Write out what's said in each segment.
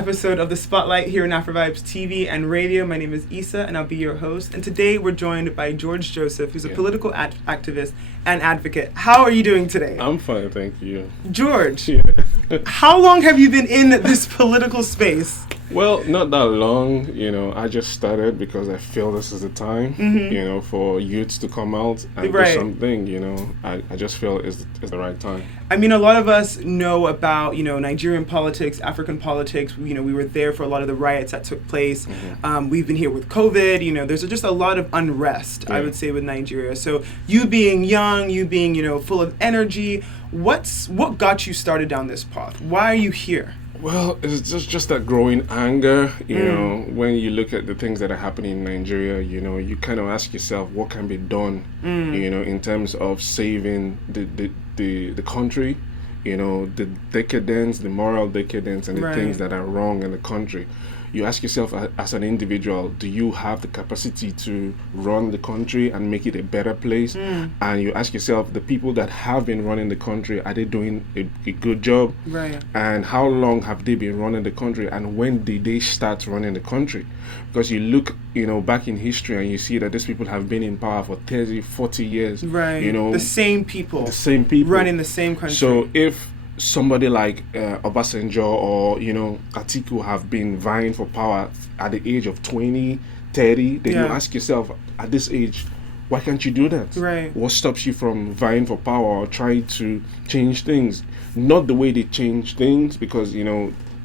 episode of The Spotlight here in Afro TV and radio. My name is Issa, and I'll be your host. And today we're joined by George Joseph, who's a political activist and advocate. How are you doing today? I'm fine, thank you. George, how long have you been in this political space? Well, not that long, I just started because I feel this is the time, for youths to come out and do something, I just feel it's the right time. I mean, a lot of us know about, Nigerian politics, African politics. We were there for a lot of the riots that took place. We've been here with COVID. There's just a lot of unrest, I would say, with Nigeria. So you being young, you being, full of energy, what got you started down this path? Why are you here? Well, it's just that growing anger, when you look at the things that are happening in Nigeria, you kind of ask yourself what can be done, in terms of saving the country, the decadence, the moral decadence, and the things that are wrong in the country. You ask yourself as an individual, do you have the capacity to run the country and make it a better place? And you ask yourself, the people that have been running the country, are they doing a good job? Right. And how long have they been running the country? And when did they start running the country? Because you look, back in history and you see that these people have been in power for 30, 40 years. Right. The same people. Running the same country. So if somebody like Obasanjo or Atiku have been vying for power at the age of 20, 30, then you ask yourself, at this age, why can't you do that? Right. What stops you from vying for power or trying to change things? Not the way they change things, because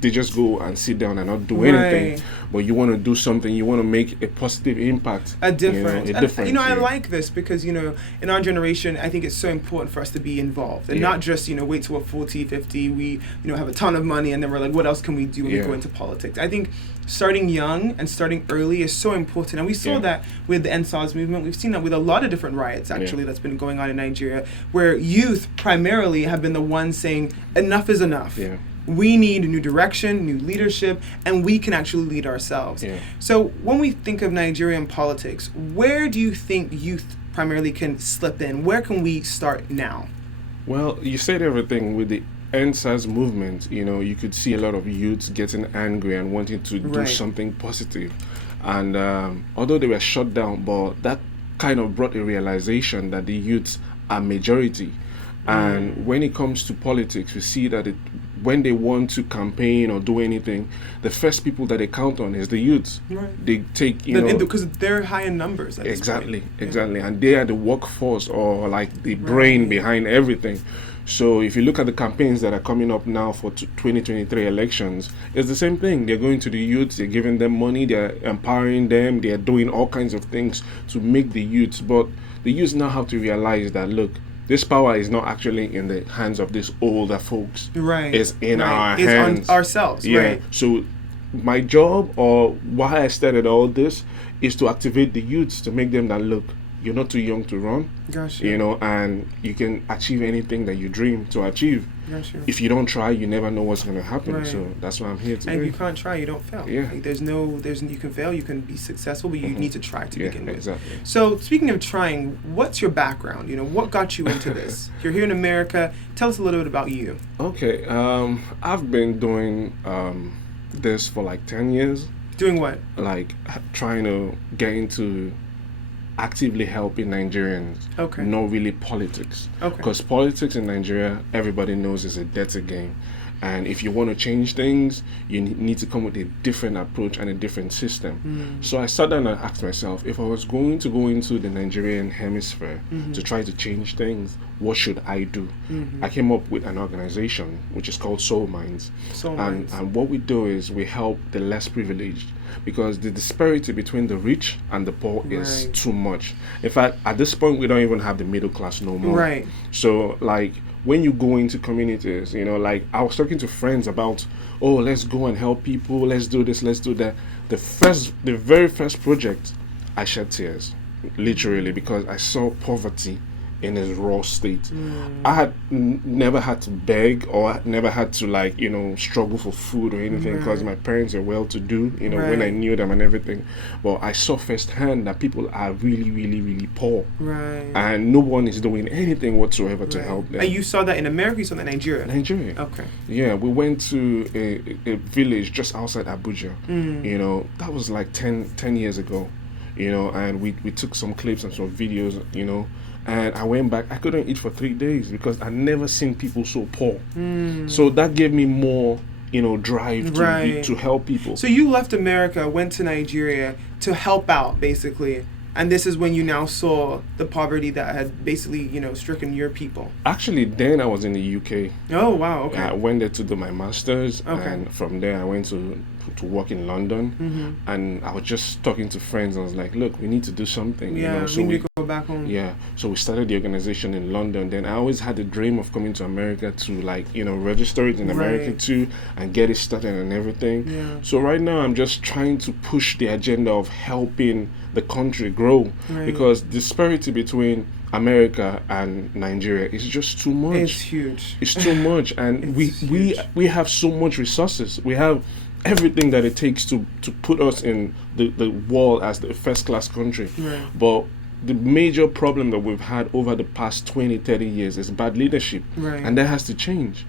they just go and sit down and not do anything. But you want to do something. You want to make a positive impact. A difference. I Yeah. like this because, in our generation, I think it's so important for us to be involved and not just, wait till we're 40, 50, we, have a ton of money and then we're like, what else can we do when we go into politics? I think starting young and starting early is so important. And we saw that with the NSAS movement. We've seen that with a lot of different riots, actually, that's been going on in Nigeria, where youth primarily have been the ones saying, enough is enough. Yeah. We need a new direction, new leadership, and we can actually lead ourselves. Yeah. So when we think of Nigerian politics, where do you think youth primarily can slip in? Where can we start now? Well, you said everything with the NSAS movement. You could see a lot of youths getting angry and wanting to do something positive. And although they were shut down, but that kind of brought a realization that the youths are majority. And when it comes to politics, we see that when they want to campaign or do anything, the first people that they count on is the youths. Right. They take, because they're high in numbers. Exactly. And they are the workforce or like the brain behind everything. So if you look at the campaigns that are coming up now for 2023 elections, it's the same thing. They're going to the youths, they're giving them money, they're empowering them, they're doing all kinds of things to make the youths. But the youths now have to realize that, look, this power is not actually in the hands of these older folks. Right. It's in our hands. It's on ourselves. Yeah. Right. So my job, or why I started all this, is to activate the youths, to make them that, look, you're not too young to run. Gotcha. And you can achieve anything that you dream to achieve. Gotcha. If you don't try, you never know what's going to happen. Right. So that's why I'm here today. And if you can't try, you don't fail. Yeah. Like, you can fail, you can be successful, but you need to try to begin with. Exactly. So speaking of trying, what's your background? What got you into this? You're here in America. Tell us a little bit about you. Okay. I've been doing this for like 10 years. Doing what? Like trying to get into actively helping Nigerians, not really politics. Because politics in Nigeria, everybody knows, is a dirty game. And if you want to change things, you need to come with a different approach and a different system. So I sat down and asked myself, if I was going to go into the Nigerian hemisphere to try to change things, what should I do? I came up with an organization which is called soleminds. And what we do is we help the less privileged, because the disparity between the rich and the poor is too much. In fact, at this point, we don't even have the middle class no more. Right. So like when you go into communities, like I was talking to friends about, let's go and help people, let's do this, let's do that. The very first project, I shed tears, literally, because I saw poverty in its raw state. I had never had to beg or never had to like, you know, struggle for food or anything because my parents are well-to-do, you know, when I knew them and everything. But I saw firsthand that people are really, really, really poor. And no one is doing anything whatsoever to help them. And you saw that in America, you saw that in Nigeria? Nigeria. Okay. Yeah, we went to a village just outside Abuja. You know, that was like 10 years ago. You know, and we took some clips and some videos, you know, and I went back. I couldn't eat for 3 days because I'd never seen people so poor. So that gave me more, you know, drive to help people. So you left America, went to Nigeria to help out, basically. And this is when you now saw the poverty that had basically, you know, stricken your people. Actually, then I was in the UK. Oh, wow, okay. I went there to do my master's, and from there I went to work in London. And I was just talking to friends. I was like, look, we need to do something. Yeah, you know? So we need to go back home. Yeah, so we started the organization in London. Then I always had the dream of coming to America to, like, you know, register it in America too and get it started and everything. Yeah. So right now I'm just trying to push the agenda of helping the country grow, because the disparity between America and Nigeria is just too much. It's huge. It's too much, and we have so much resources. We have everything that it takes to put us in the world as the first class country. But the major problem that we've had over the past 20-30 years is bad leadership, and that has to change.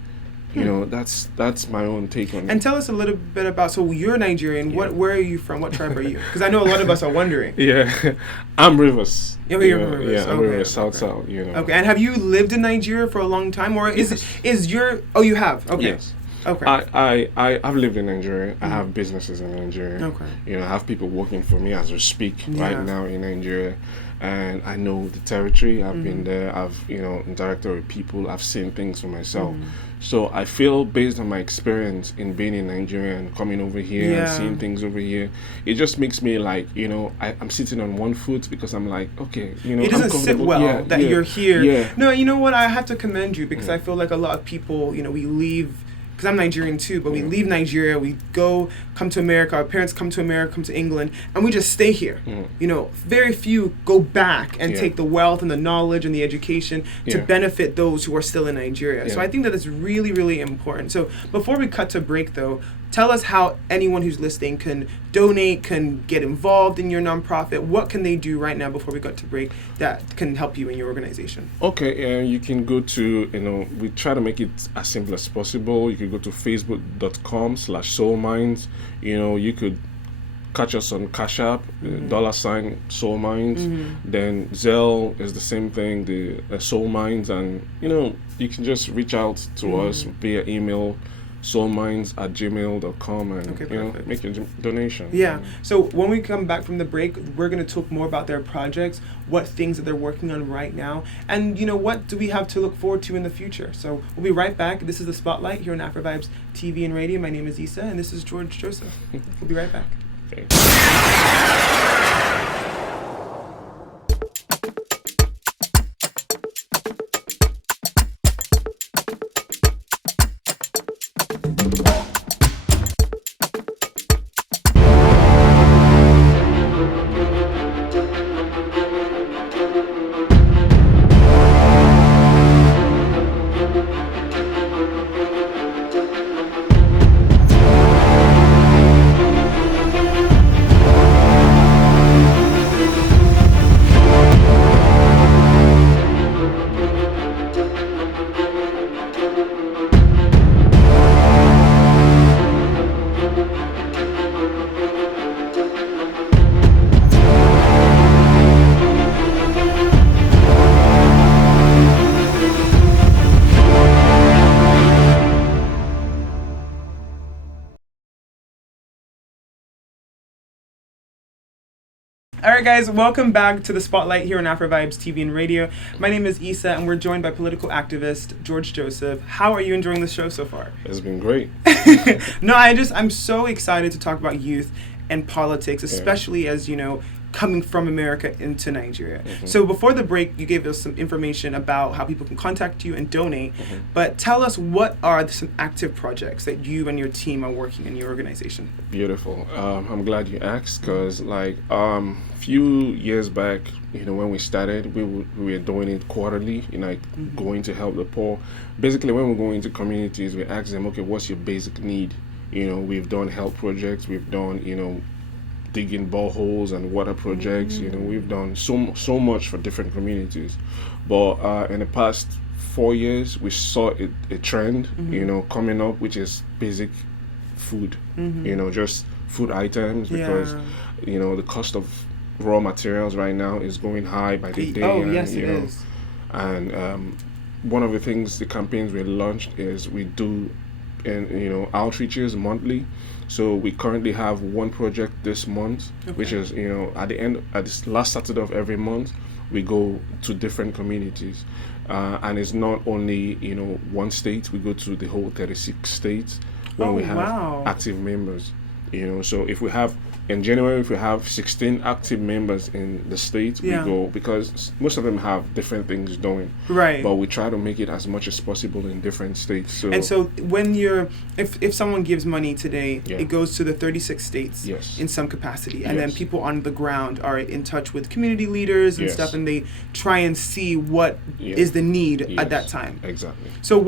You know, that's my own take on it. And tell us a little bit about, so you're Nigerian. Where are you from? What tribe are you? Because I know a lot of us are wondering. I'm Rivers. You're Rivers. Yeah, I'm Rivers, South, you know. Okay, and have you lived in Nigeria for a long time, or is your? Oh, you have. Okay. Yes. Okay. I've lived in Nigeria. I have businesses in Nigeria. Okay. You know, I have people working for me as we speak right now in Nigeria. And I know the territory. I've been there. I've, you know, interacted with people. I've seen things for myself. So I feel, based on my experience in being in Nigeria and coming over here and seeing things over here, it just makes me like, you know, I'm sitting on one foot because I'm like, okay, you know, it doesn't sit well that you're here. Yeah. No, you know what? I have to commend you, because I feel like a lot of people, you know, we leave. Because I'm Nigerian too, but we leave Nigeria, we come to America, our parents come to America, come to England, and we just stay here. You know, very few go back and take the wealth and the knowledge and the education to benefit those who are still in Nigeria. So I think that it's really, really important. So before we cut to break though, tell us how anyone who's listening can donate, can get involved in your nonprofit. What can they do right now before we got to break that can help you in your organization? Okay, you can go to, you know, we try to make it as simple as possible. You can go to facebook.com/soleminds. You know, you could catch us on Cash App, $soleminds. Then Zelle is the same thing, the Soleminds, and, you know, you can just reach out to us via email, soleminds@gmail.com, and you know, make a donation. Yeah. So when we come back from the break, we're going to talk more about their projects, what things that they're working on right now, and, you know, what do we have to look forward to in the future. So we'll be right back. This is the Spotlight here on Afro Vibes TV and Radio. My name is Issa, and this is George Joseph. We'll be right back. Okay. All right, guys, welcome back to the Spotlight here on Afro Vibes TV and Radio. My name is Issa, and we're joined by political activist George Joseph. How are you enjoying the show so far? It's been great. No, I'm so excited to talk about youth and politics, especially as, you know, coming from America into Nigeria. So before the break, you gave us some information about how people can contact you and donate, but tell us, what are some active projects that you and your team are working in your organization? Beautiful. I'm glad you asked, because like few years back, when we started, we were doing it quarterly, like going to help the poor. Basically, when we go into communities, we ask them, okay, what's your basic need? We've done health projects, we've done, digging boreholes and water projects. We've done so much for different communities. But in the past 4 years, we saw a trend, coming up, which is basic food, just food items, because, the cost of raw materials right now is going high by the day. It is. And one of the things, the campaigns we launched is we do, outreaches monthly. So we currently have one project this month, which is, at this last Saturday of every month, we go to different communities. And it's not only, one state, we go to the whole 36 states when we have active members. So if we have, in January, if we have 16 active members in the state, we go, because most of them have different things doing. Right. But we try to make it as much as possible in different states. So when if someone gives money today, it goes to the 36 states in some capacity. And then people on the ground are in touch with community leaders and stuff, and they try and see what is the need at that time. Exactly. So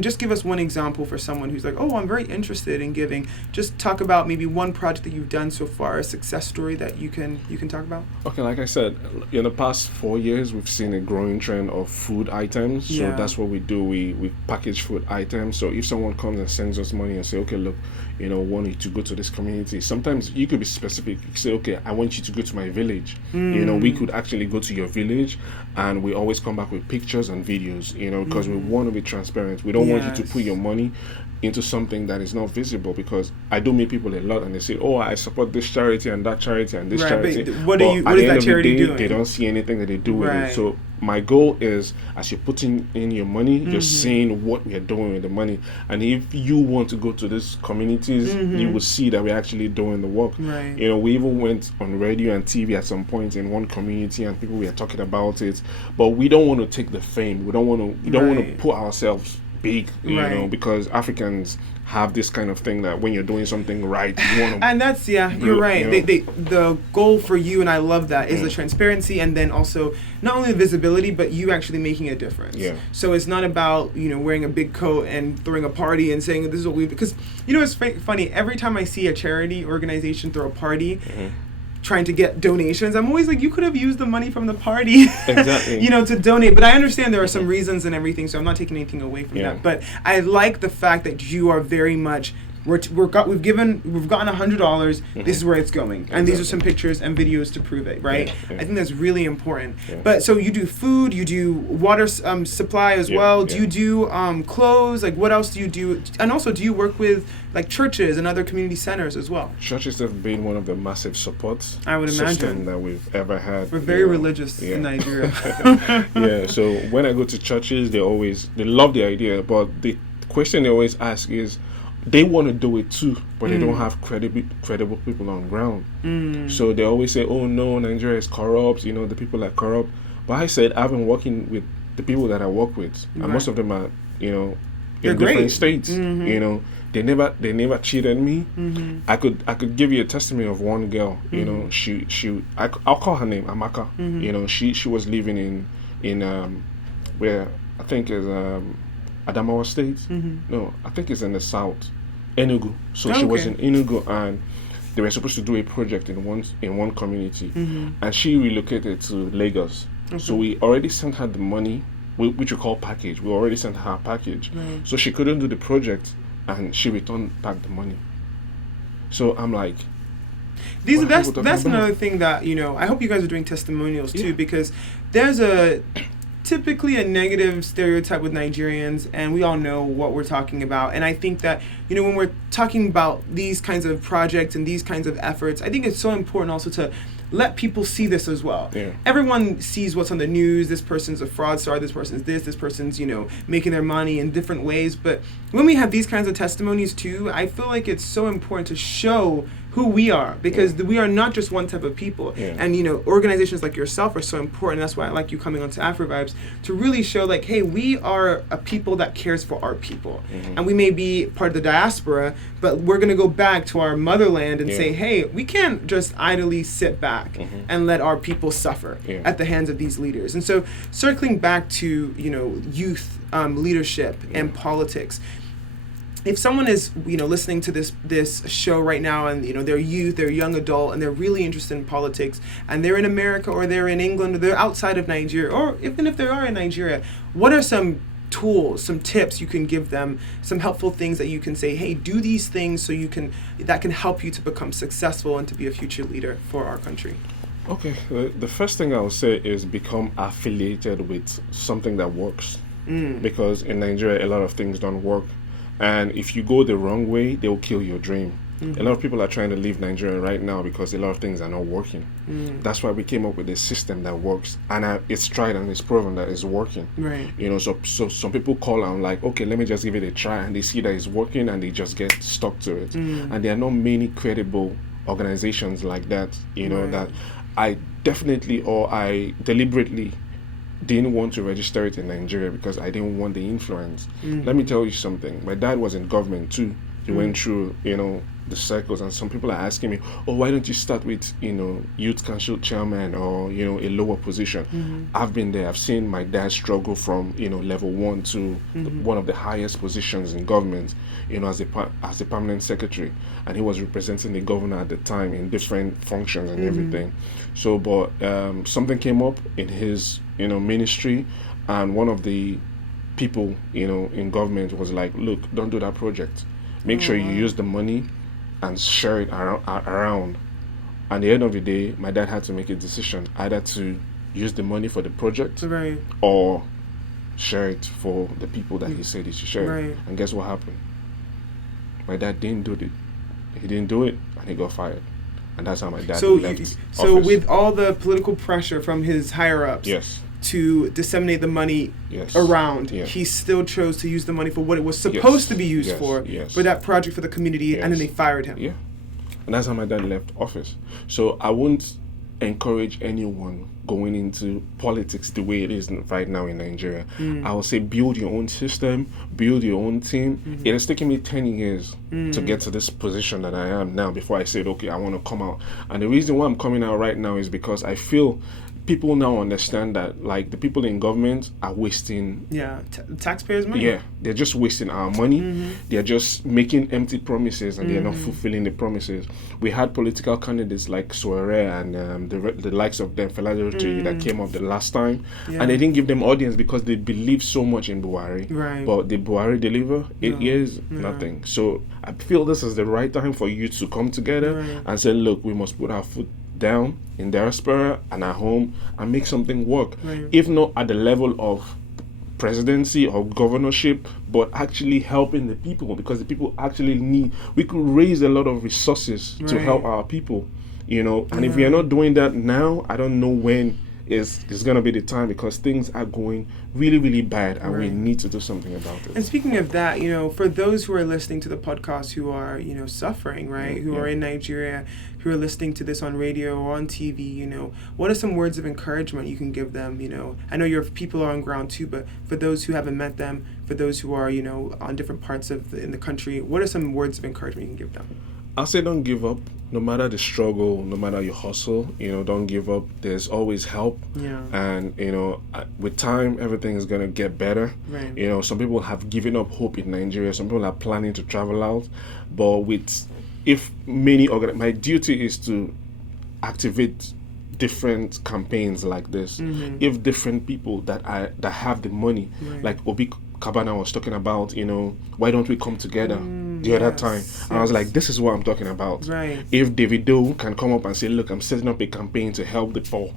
just give us one example for someone who's like, I'm very interested in giving. Just talk about maybe one project that you've done so far, a success story that you can talk about. Okay, like I said, in the past 4 years, we've seen a growing trend of food items. So that's what we do. We package food items. So if someone comes and sends us money and say, okay, look, want you to go to this community. Sometimes you could be specific. You say, okay, I want you to go to my village. We could actually go to your village, and we always come back with pictures and videos, because we want to be transparent. We don't want you to put your money into something that is not visible, because I do meet people a lot and they say, I support this charity and that charity and this charity. But what is that charity doing? They don't see anything that they do with it. So my goal is, as you're putting in your money, just seeing what we are doing with the money. And if you want to go to these communities, you will see that we're actually doing the work. Right. We even went on radio and TV at some point in one community, and people were talking about it. But we don't want to take the fame. We don't want to put ourselves big, because Africans have this kind of thing that when you're doing something right, you want to. And that's you're right. The goal for you, and I love that, is the transparency, and then also not only the visibility, but you actually making a difference. Yeah. So it's not about wearing a big coat and throwing a party and saying this is what we, because it's funny, every time I see a charity organization throw a party. Trying to get donations, I'm always like, you could have used the money from the party exactly to donate. But I understand there are some reasons and everything, so I'm not taking anything away from that. But I like the fact that you are very much we've gotten $100. This is where it's going, and these are some pictures and videos to prove it. Right? I think that's really important. But so you do food, you do water supply as well. Do you do clothes? Like, what else do you do? And also, do you work with like churches and other community centers as well? Churches have been one of the massive supports, I would imagine, that we've ever had. We're very religious in Nigeria. So when I go to churches, they love the idea, but the question they always ask is, they want to do it too, but they don't have credible people on ground. So they always say, oh no, Nigeria is corrupt, the people are corrupt. But I said, I've been working with the people that I work with, and most of them are, in different states. They never cheated me. I could give you a testimony of one girl. I'll call her name Amaka. She was living in where I think is Adamawa State. No, I think it's in the south, Enugu. So she was in Enugu, and they were supposed to do a project in one community, and she relocated to Lagos. So we already sent her the money, which we call package. We already sent her a package, so she couldn't do the project, and she returned back the money. So I'm like, that's another thing that I hope you guys are doing testimonials too, because there's typically a negative stereotype with Nigerians, and we all know what we're talking about. And I think that when we're talking about these kinds of projects and these kinds of efforts, I think it's so important also to let people see this as well. Everyone sees what's on the news. This person's a fraudster, this person's this person's making their money in different ways. But when we have these kinds of testimonies too, I feel like it's so important to show who we are, because we are not just one type of people. And organizations like yourself are so important. That's why I like you coming onto Afro Vibes, to really show like, hey, we are a people that cares for our people. And we may be part of the diaspora, but we're going to go back to our motherland and say, hey, we can't just idly sit back and let our people suffer at the hands of these leaders. And so circling back to youth leadership and politics, if someone is listening to this show right now, and they're youth, they're young adult, and they're really interested in politics, and they're in America or they're in England or they're outside of Nigeria, or even if they are in Nigeria, what are some tools, some tips you can give them, some helpful things that you can say, hey, do these things so that can help you to become successful and to be a future leader for our country? Okay, the first thing I would say is become affiliated with something that works, because in Nigeria a lot of things don't work. And if you go the wrong way, they'll kill your dream. A lot of people are trying to leave Nigeria right now because a lot of things are not working. That's why we came up with a system that works, and it's tried and it's proven that it's working. Right. So some people call and like, okay, let me just give it a try, and they see that it's working and they just get stuck to it. And there are not many credible organizations like that. That I definitely or I deliberately didn't want to register it in Nigeria because I didn't want the influence. Let me tell you something. My dad was in government too. He went through, the circles, and some people are asking me, oh, why don't you start with, youth council chairman or, a lower position? I've been there. I've seen my dad struggle from, level 1 to one of the highest positions in government, as a permanent secretary. And he was representing the governor at the time in different functions and everything. So, but something came up in his, ministry, and one of the people, in government was like, look, don't do that project. Make sure you use the money and share it around. At the end of the day, my dad had to make a decision either to use the money for the project or share it for the people that he said he should share. And guess what happened? My dad didn't do it. He didn't do it, and he got fired. And that's how my dad left office. So with all the political pressure from his higher-ups, to disseminate the money around, he still chose to use the money for what it was supposed to be used for that project for the community, and then they fired him. And that's how my dad left office. So I won't encourage anyone going into politics the way it is right now in Nigeria. I would say build your own system, build your own team. It has taken me 10 years to get to this position that I am now before I said, okay, I want to come out. And the reason why I'm coming out right now is because I feel people now understand that, like, the people in government are wasting taxpayers' money. They're just wasting our money. They're just making empty promises, and they're not fulfilling the promises. We had political candidates like Soere and the likes of them, Feladochi, that came up the last time, and they didn't give them audience because they believe so much in Buhari. But did Buhari deliver? 8 years, nothing. So I feel this is the right time for you to come together and say, look, we must put our foot down in diaspora and at home and make something work, if not at the level of presidency or governorship, but actually helping the people, because the people actually need, we could raise a lot of resources to help our people, and if we are not doing that now, I don't know when is going to be the time, because things are going really, really bad, and we need to do something about it. And speaking of that, for those who are listening to the podcast who are, suffering, who are in Nigeria, who are listening to this on radio or on TV, what are some words of encouragement you can give them? I know your people are on ground too, but for those who haven't met them, for those who are, on different parts in the country, what are some words of encouragement you can give them? I'll say don't give up. No matter the struggle, no matter your hustle, don't give up. There's always help. And, with time, everything is going to get better. Some people have given up hope in Nigeria. Some people are planning to travel out. But my duty is to activate different campaigns like this. If different people that have the money, like Obi Kabana was talking about, why don't we come together the other time? And I was like, this is what I'm talking about. If Davido can come up and say, look, I'm setting up a campaign to help the poor.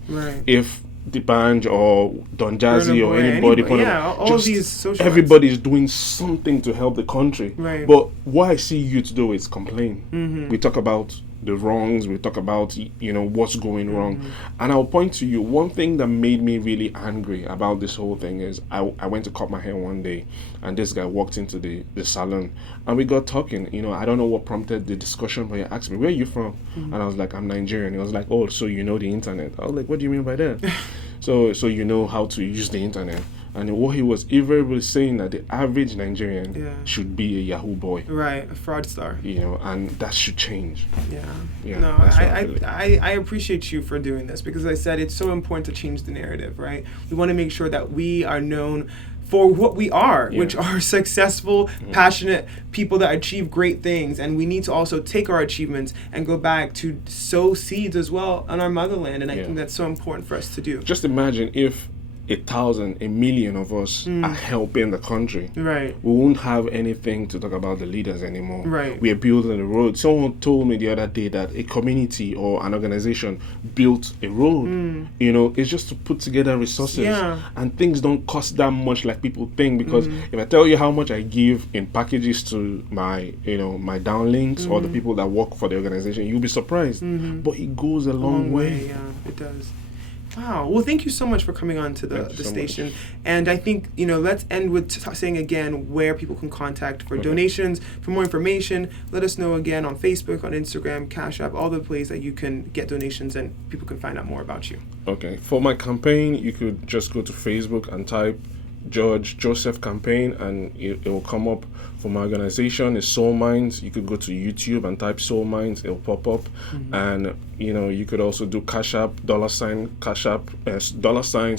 If Dibanj or Don Jazzy or anybody, all these social everybody's doing something to help the country. But what I see youth do is complain. We talk about the wrongs, we talk about, what's going wrong. And I'll point to you, one thing that made me really angry about this whole thing is I went to cut my hair one day, and this guy walked into the salon, and we got talking. I don't know what prompted the discussion, but he asked me, where are you from? And I was like, I'm Nigerian. He was like, oh, so you know the internet? I was like, what do you mean by that? So you know how to use the internet. And what he was invariably saying that the average Nigerian should be a Yahoo boy. Right, a fraudster. And that should change. Yeah. No, I appreciate you for doing this, because as I said, it's so important to change the narrative, right? We want to make sure that we are known for what we are, which are successful, passionate people that achieve great things. And we need to also take our achievements and go back to sow seeds as well on our motherland. And I think that's so important for us to do. Just imagine if 1,000, 1,000,000 of us are helping the country. Right. We won't have anything to talk about the leaders anymore. Right. We are building a road. Someone told me the other day that a community or an organization built a road. It's just to put together resources. Yeah. And things don't cost that much like people think, because if I tell you how much I give in packages to my, my downlinks or the people that work for the organization, you'll be surprised. But it goes a long way. Yeah, it does. Wow. Well, thank you so much for coming on to the station. Much. And I think, let's end with saying again where people can contact for donations, for more information. Let us know again on Facebook, on Instagram, Cash App, all the places that you can get donations and people can find out more about you. Okay. For my campaign, you could just go to Facebook and type George Joseph campaign, and it will come up. For my organization is Soleminds. You could go to YouTube and type Soleminds, it'll pop up. And you could also do Cash App, Cash App,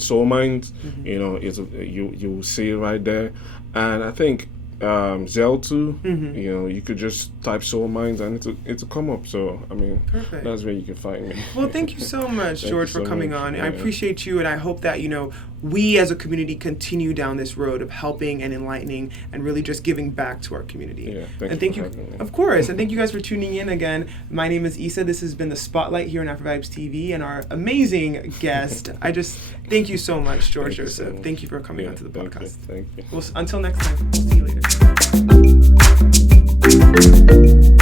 Soleminds. You'll see it right there. And I think Zelle too. You could just type Soleminds and it'll come up. So perfect. That's where you can find me. Well, thank you so much, George, for coming on. I appreciate you, and I hope that we as a community continue down this road of helping and enlightening and really just giving back to our community. Thank you. Of course, and thank you guys for tuning in again. My name is Issa. This has been the Spotlight here on Afro Vibes TV, and our amazing guest. I just thank you so much, George Joseph. Thank you for coming onto the podcast. Thank you. Well, until next time, we'll see you later.